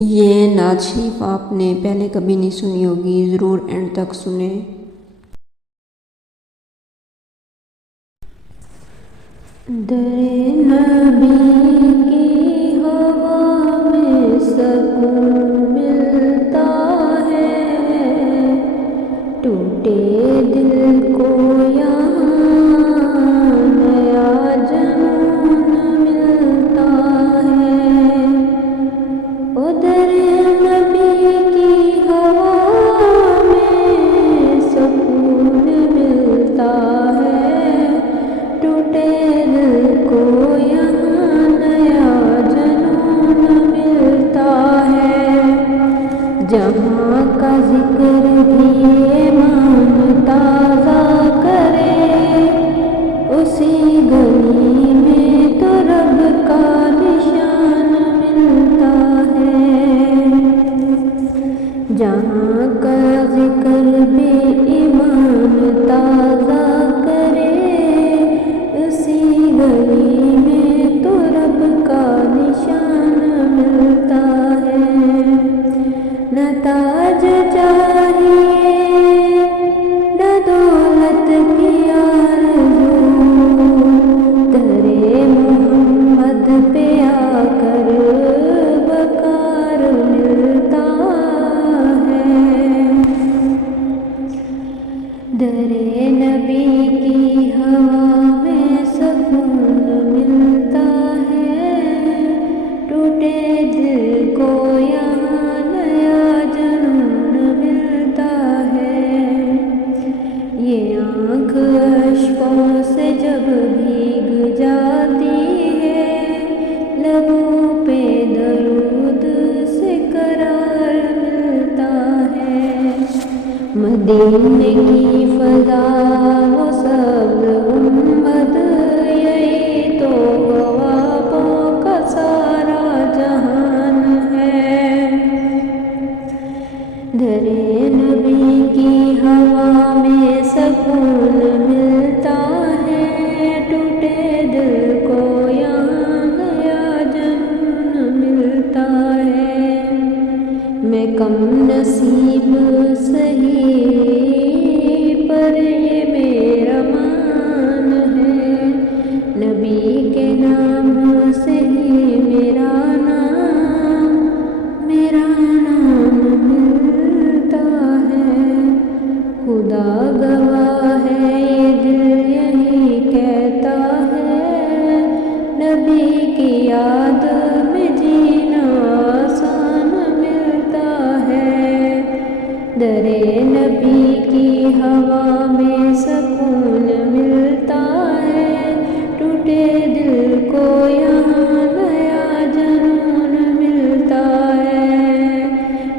یہ نعت شریف آپ نے پہلے کبھی نہیں سنی ہوگی، ضرور اینڈ تک سنیں۔ در نبی کی ہوا میں سکون ملتا ہے، ٹوٹے دل کو یہاں نیا جنون ملتا ہے۔ ادھر نبی کی ہوا میں سکون ملتا ہے، ٹوٹے دل کو یہاں نیا جنون ملتا ہے۔ جہاں کا ذکر بھی ایمان تازہ کرے، اسی گلی میں تو رب کا نشان ملتا ہے۔ جہاں کا ذکر بھی ایمان تازہ کرے، اسی گلی میں تو رب کا نشان ملتا ہے۔ نہ تاج چاہیے نہ دولت کی آرزو، درے محمد پہ آ کر وقار ملتا ہے۔ درے نبی کی ہوا میں سکون ملتا ہے، ٹوٹے دل کو یہاں نیا جنون ملتا ہے۔ یہ آنکھ اشکوں سے جب بھیگ جاتی ہے، لبوں پہ درود سے قرار ملتا ہے۔ مدینے کی فضا وہ صبر امت، یہی تو خوابوں کا سارا جہان ہے۔ درے نبی کی ہوا میں سکون ملتا ہے، ٹوٹے دل کو یہاں نیا جنون ملتا ہے۔ میں کم نصیب سہی پر یہ میرا مان ہے، نبی کے نام سے ہی میرا نام ملتا ہے۔ خدا گواہ ہے یہ دل یہی کہتا ہے، نبی کی یاد میں جینا آسان ملتا ہے۔ درے نبی کی ہوا میں سکون ملتا ہے، ٹوٹے دل کو یہاں نیا جنون ملتا ہے،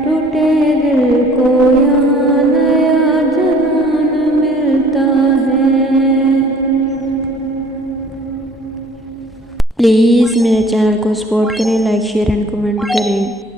ٹوٹے دل کو یہاں نیا جنون ملتا ہے۔ پلیز میرے چینل کو سپورٹ کریں، لائک شیئر اینڈ کمنٹ کریں۔